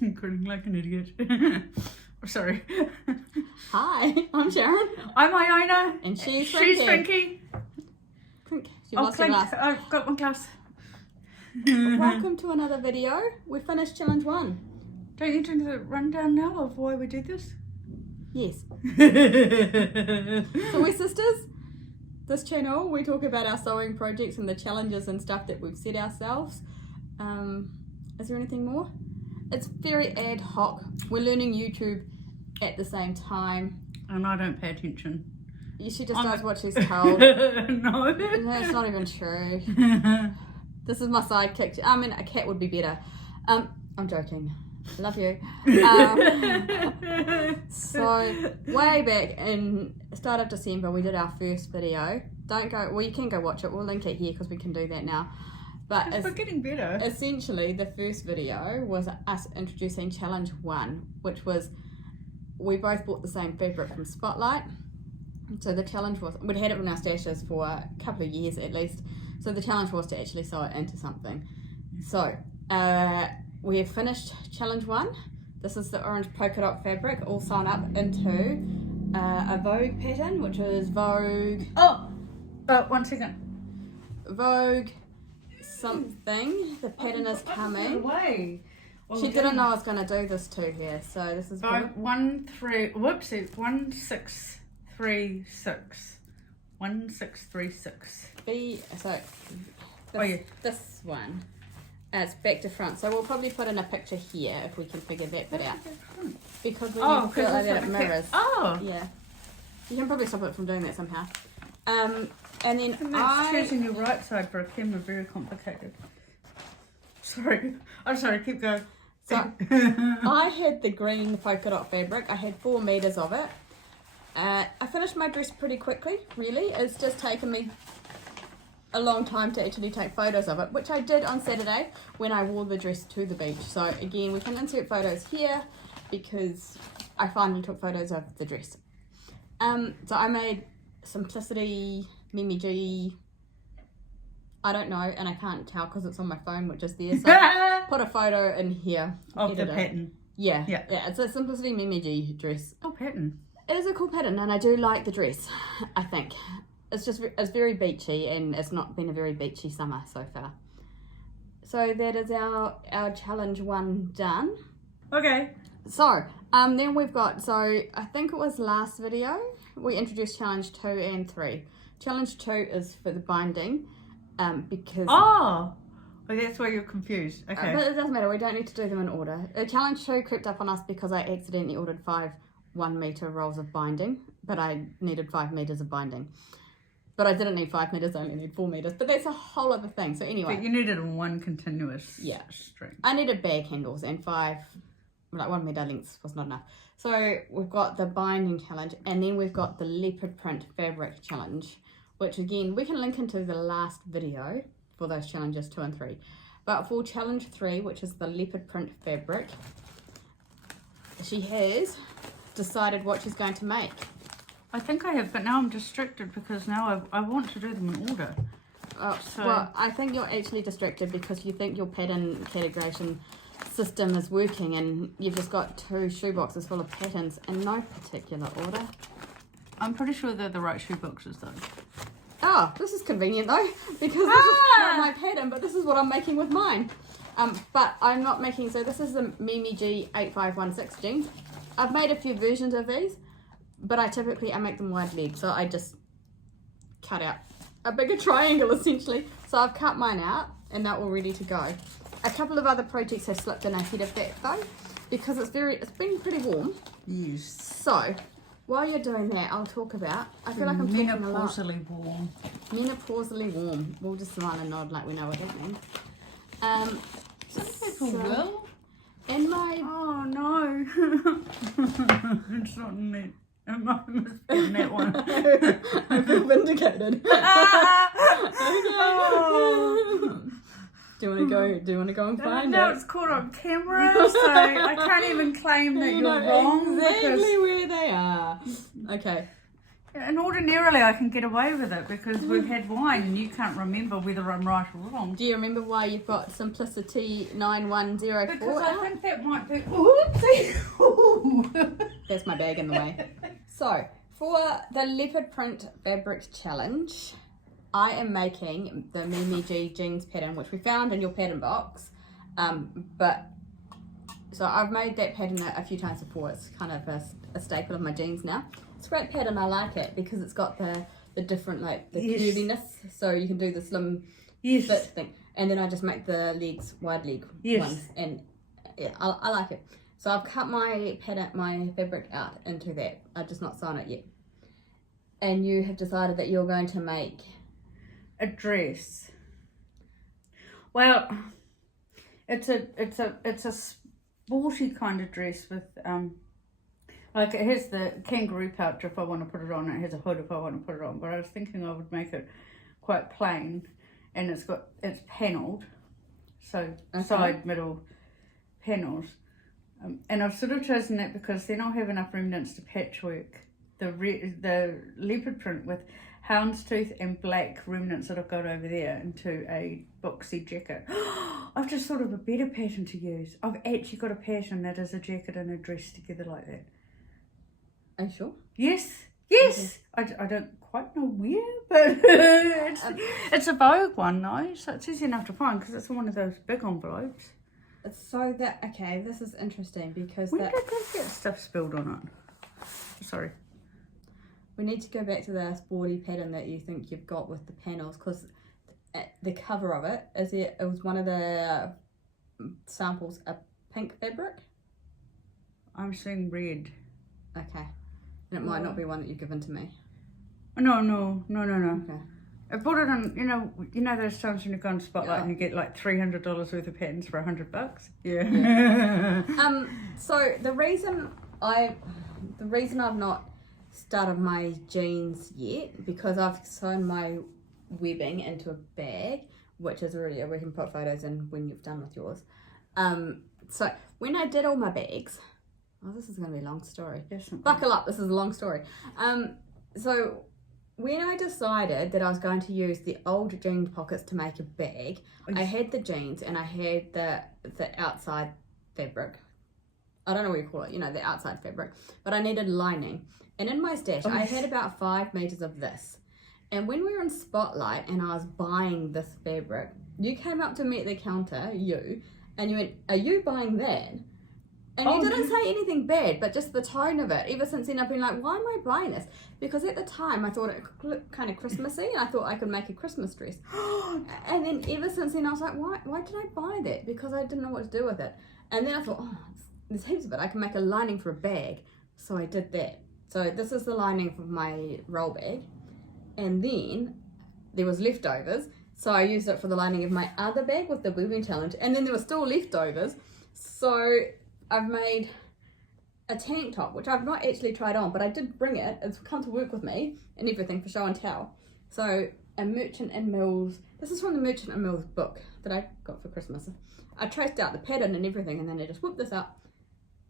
Grinning like an idiot. Sorry. Hi, I'm Sharon. I'm Iona. And she's Frankie. Clink. She lost her glass. I've got my glass. Welcome to another video. We finished challenge 1. Don't you do the rundown now of why we did this? Yes. So we're sisters. This channel, we talk about our sewing projects and the challenges and stuff that we've set ourselves. Is there anything more? It's very ad hoc. We're learning YouTube at the same time. And I don't pay attention. She just does what she's told. No. No, it's not even true. This is my sidekick. I mean, a cat would be better. I'm joking. Love you. So way back in start of December, we did our first video. Don't go. Well, you can go watch it. We'll link it here because we can do that now. But we're getting better. Essentially, the first video was us introducing challenge 1, which was we both bought the same fabric from Spotlight. So the challenge was we'd had it in our stashes for a couple of years at least. So the challenge was to actually sew it into something. So we have finished challenge 1. This is the orange polka dot fabric, all sewn up into a Vogue pattern, which is Vogue. Oh, 1 second. Vogue something. The pattern is coming. Away. She didn't know I was going to do this to her, so this is good. 1636. 1636. This one. It's back to front, so we'll probably put in a picture here if we can figure that bit out. Because when you feel like that, it mirrors. Oh! Yeah. You can probably stop it from doing that somehow. And then choosing your right side for a camera very complicated. Sorry. I'm sorry, keep going. So I had the green polka dot fabric. I had 4 meters of it. I finished my dress pretty quickly, really. It's just taken me a long time to actually take photos of it, which I did on Saturday when I wore the dress to the beach. So again, we can insert photos here because I finally took photos of the dress. So I made Simplicity, Mimi G, I don't know, and I can't tell because it's on my phone, which is there. So put a photo in here. Of the pattern. Yeah, it's a Simplicity Mimi G dress. Oh, pattern. It is a cool pattern, and I do like the dress. I think it's very beachy, and it's not been a very beachy summer so far. So that is our challenge 1 done. Okay. So then we've got, so I think it was last video we introduced challenge 2 and 3. Challenge 2 is for the binding, because that's why you're confused. Okay. But it doesn't matter. We don't need to do them in order. Challenge 2 crept up on us because I accidentally ordered 5 1-meter rolls of binding, but I needed 5 meters of binding. But I didn't need 5 meters, I only need 4 meters. But that's a whole other thing. So anyway. But you needed one continuous string. I needed bag handles and 5, like 1 meter lengths was not enough. So we've got the binding challenge, and then we've got the leopard print fabric challenge, which again, we can link into the last video for those challenges 2 and 3. But for challenge 3, which is the leopard print fabric, she has decided what she's going to make. I think I have, but now I'm distracted because now I want to do them in order. Well, I think you're actually distracted because you think your pattern categorization system is working and you've just got 2 shoe boxes full of patterns in no particular order. I'm pretty sure they're the right shoe boxes though. Oh, this is convenient though, because this is not my pattern, but this is what I'm making with mine. But I'm not making, so this is the Mimi G 8516 jeans. I've made a few versions of these, but I make them wide leg, so I just cut out a bigger triangle essentially. So I've cut mine out and they're all ready to go. A couple of other projects have slipped in ahead of that though, because it's been pretty warm. Yes. So while you're doing that, I'll talk about, I feel like I'm talking a lot. Menopausally warm. Menopausally warm. We'll just smile and nod like we know what that means. Some people will. In my... Oh no. It's not neat. I must be in that one. I feel vindicated. Do you want to go and find it? No, it's caught on camera, so I can't even claim that you're wrong. Exactly where they are. Okay. And ordinarily I can get away with it because we've had wine and you can't remember whether I'm right or wrong. Do you remember why you've got Simplicity 9104 Because I out? think that might be... Oopsie! That's my bag in the way. So, for the leopard print fabric challenge, I am making the Mimi G jeans pattern, which we found in your pattern box. So I've made that pattern a few times before. It's kind of a staple of my jeans now. It's a great pattern. I like it because it's got the different, like, the Yes. curviness. So you can do the slim Yes. fit thing. And then I just make the legs wide leg Yes. ones. And yeah, I like it. So I've cut my pattern, my fabric out into that. I've just not sewn it yet. And you have decided that you're going to make A dress. Well, it's a sporty kind of dress with like it has the kangaroo pouch if I want to put it on. It has a hood if I want to put it on. But I was thinking I would make it quite plain, and it's panelled, so Okay. side middle panels. And I've sort of chosen that because then I'll have enough remnants to patchwork the leopard print with houndstooth and black remnants that I've got over there into a boxy jacket. I've just thought of a better pattern to use. I've actually got a pattern that is a jacket and a dress together like that. Are you sure? Yes. I don't quite know where, but it's a Vogue one though, so it's easy enough to find because it's one of those big envelopes. So okay, this is interesting because When did they get stuff spilled on it? Sorry. we need to go back to the sporty pattern that you think you've got with the panels, because the cover of it was one of the samples a pink fabric. I'm seeing red. Okay, and it might not be one that you've given to me. No. Okay. I bought it on, you know those times when you go on Spotlight and you get like $300 worth of patterns for $100. Yeah. So the reason I've not started my jeans yet, because I've sewn my webbing into a bag, which is already, we can put photos in when you've done with yours. So when I did all my bags, this is going to be a long story. Buckle up, this is a long story. So when I decided that I was going to use the old jean pockets to make a bag, I had the jeans and I had the outside fabric. I don't know what you call it, the outside fabric. But I needed lining. And in my stash, I had about 5 meters of this. And when we were in Spotlight and I was buying this fabric, you came up to me at the counter, and you went, "Are you buying that?" And you didn't say anything bad, but just the tone of it. Ever since then, I've been like, why am I buying this? Because at the time, I thought it looked kind of Christmassy, and I thought I could make a Christmas dress. And then ever since then, I was like, why did I buy that? Because I didn't know what to do with it. And then I thought, there's heaps of it. I can make a lining for a bag. So I did that. So this is the lining for my roll bag. And then there was leftovers. So I used it for the lining of my other bag with the weaving challenge. And then there were still leftovers. So I've made a tank top, which I've not actually tried on, but I did bring it. It's come to work with me and everything for show and tell. So a Merchant and Mills, this is from the Merchant and Mills book that I got for Christmas. I traced out the pattern and everything, and then I just whipped this up.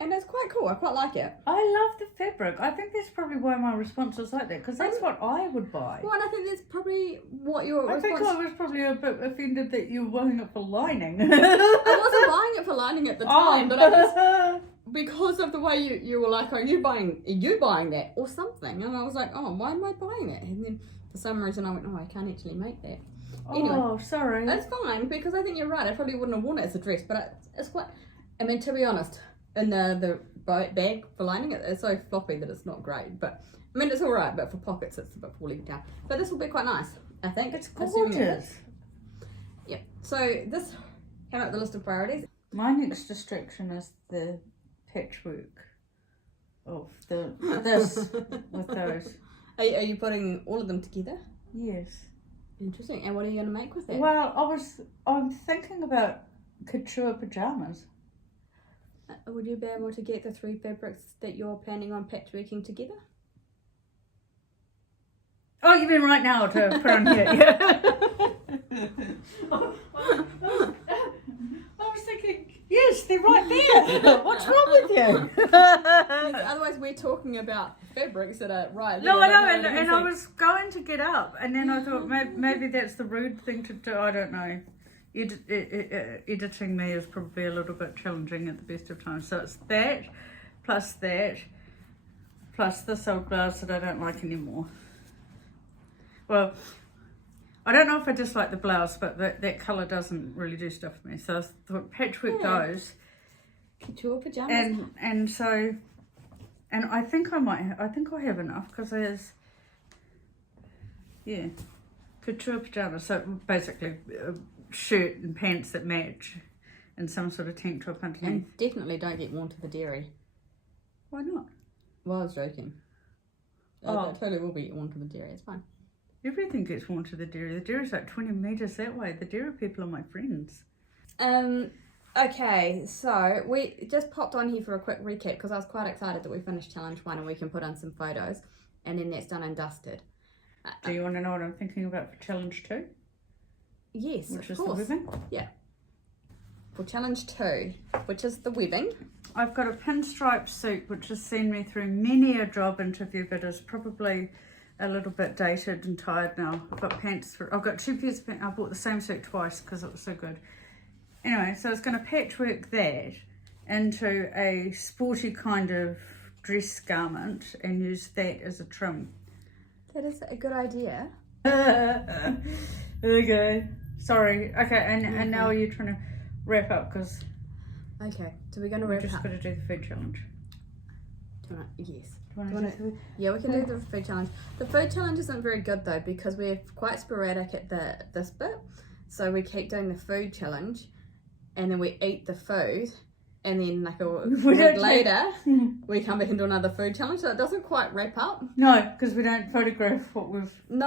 And it's quite cool. I quite like it. I love the fabric. I think that's probably why my response was like that, because that's what I would buy. Well, and I think that's probably what your response... I think I was probably a bit offended that you were buying it for lining. I wasn't buying it for lining at the time, but I just... Because of the way you were like, are you buying that or something? And I was like, why am I buying it? And then for some reason I went, I can't actually make that. Anyway, sorry. That's fine, because I think you're right. I probably wouldn't have worn it as a dress, but it's quite... I mean, to be honest, in the bag for lining, it's so floppy that it's not great. But, I mean, it's all right, but for pockets, it's a bit falling down. But this will be quite nice, I think. It's gorgeous. Yeah. So this came up the list of priorities. My next distraction is the patchwork of this with those. Are you putting all of them together? Yes. Interesting. And what are you going to make with it? Well, I'm thinking about couture pajamas. Would you be able to get the 3 fabrics that you're planning on patchworking together? Oh, you mean right now to put on here? Yeah. I was thinking, yes, they're right there. What's wrong with you? otherwise we're talking about fabrics that are right. No, I know, and I was going to get up, and then I thought maybe that's the rude thing to do. I don't know. Editing me is probably a little bit challenging at the best of times. So it's that, plus this old blouse that I don't like anymore. Well, I don't know if I dislike the blouse, but that colour doesn't really do stuff for me. So I thought patchwork goes. Couture pajamas. And so, and I think I have enough because there's, couture pajamas. So basically, a shirt and pants that match, and some sort of tank top underneath. And definitely don't get worn to the dairy. Why not? Well, I was joking. That totally will be worn to the dairy. It's fine. Everything gets worn to the dairy. The dairy's like 20 metres that way. The dairy people are my friends. Okay, so we just popped on here for a quick recap because I was quite excited that we finished challenge 1 and we can put on some photos, and then that's done and dusted. Do you want to know what I'm thinking about for challenge 2? Yes, which of is course. the webbing? Yeah. For challenge 2, which is the webbing. I've got a pinstripe suit which has seen me through many a job interview, but is probably a little bit dated and tired now. I've got pants for, I've got 2 pairs of pants. I bought the same suit twice because it was so good. Anyway, so I was going to patchwork that into a sporty kind of dress garment and use that as a trim. That is a good idea. Okay. Sorry. Okay, and now you're trying to wrap up because Okay, so we're going to wrap just up. got to do the food challenge. Yes. Do you want to do Yeah, we can do the food challenge. The food challenge isn't very good though because we're quite sporadic at this bit. So we keep doing the food challenge and then we eat the food and then like a week later we come back and do another food challenge. So it doesn't quite wrap up. No, because we don't photograph what we've and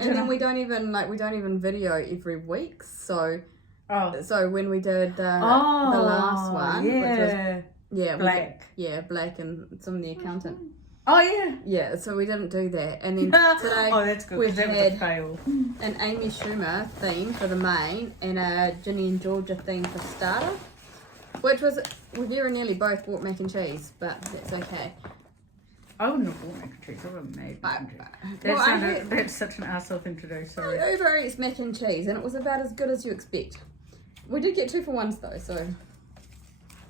then we don't even video every week. So when we did the last one, which was black. Black and some of the accountant. Oh yeah. Yeah, so we didn't do that. And then today that's good, we that was a fail. An Amy Schumer theme for the main and a Ginny and Georgia theme for starter. Which was, we very nearly both bought mac and cheese, but that's okay. I wouldn't have bought mac and cheese, I would have made mac and cheese. That's such an arsehole thing to do, sorry. I Uber Eats mac and cheese and it was about as good as you expect. We did get 2 for 1s though, so.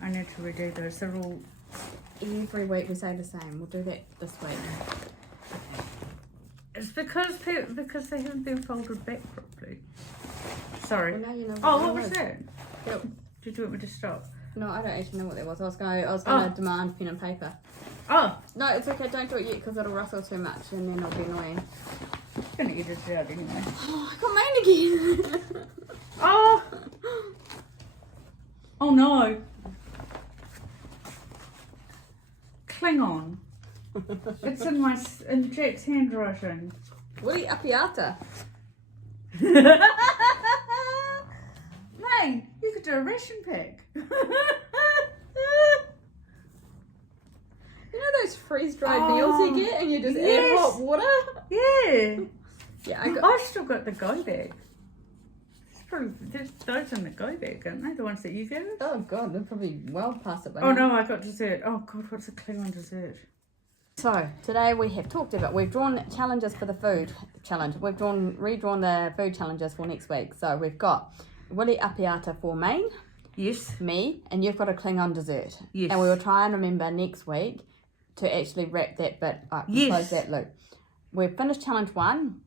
I need to redo those, they're all... Every week we say the same. We'll do that this week. It's because they haven't been folded back properly. Sorry. Well, now you know what was that? Yep. Did you want me to stop? No, I don't actually know what that was. I was going to demand pen and paper. Oh. No, it's okay. Don't do it yet because it'll rustle too much and then it'll be annoying. I'm going to edit it out anyway. Oh, I got mine again. Oh. Oh no. Klingon. It's in Jack's handwriting. Willie Apiata. Hey, you could do a ration pack. You know those freeze-dried meals you get and you just add hot water? Yeah. Yeah, I've still got the go bag. There's those in the go bag, aren't they? The ones that you gave us? Oh god, they're probably well past it by now. now. No, I got dessert. Oh god, what's a Klingon dessert? So, today we've drawn challenges for the food challenge. We've redrawn the food challenges for next week. So we've got Willie Apiata for main. Yes. Me, and you've got a Klingon dessert. Yes. And we will try and remember next week to actually wrap that bit up and close that loop. We've finished challenge 1.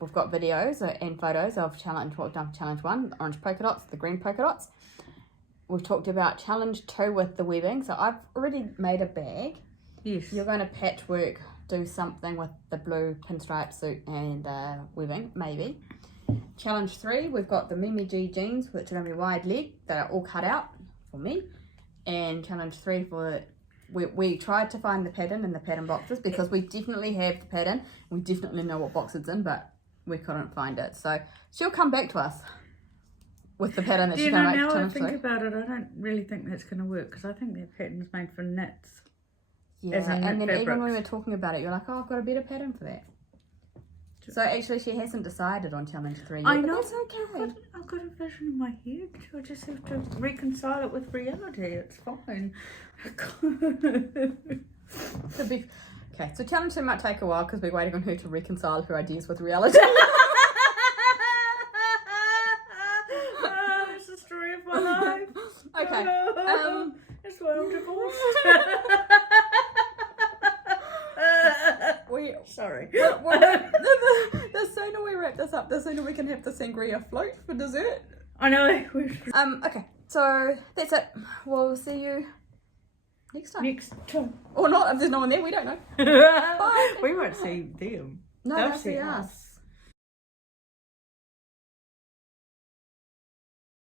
We've got videos and photos of what we've done for challenge 1, the orange polka dots, the green polka dots. We've talked about challenge 2 with the webbing. So I've already made a bag. Yes. You're going to patchwork, do something with the blue pinstripe suit and webbing, maybe. Challenge 3, we've got the Mimi G jeans, which are going to be wide leg, that are all cut out for me. And challenge 3 we tried to find the pattern in the pattern boxes because we definitely have the pattern. We definitely know what box it's in, but we couldn't find it. So she'll come back to us with the pattern that she's going to make. Now I think about it, I don't really think that's going to work because I think that pattern's made for knits. Yeah, and then even when we were talking about it, you're like, oh, I've got a better pattern for that. So actually she hasn't decided on challenge 3 yet, I know, but that's okay. I've got a vision in my head. I just have to reconcile it with reality. It's fine. Could be. Okay, so challenge 2 might take a while because we're waiting on her to reconcile her ideas with reality. Oh, it's the story of my life. Okay. That's why I'm divorced. Sorry. The sooner we wrap this up, the sooner we can have the sangria float for dessert. I know. Okay, so that's it. We'll see you next time. Next time. Or not, if there's no one there, we don't know. Bye. We won't see them. No, They'll they'll see us.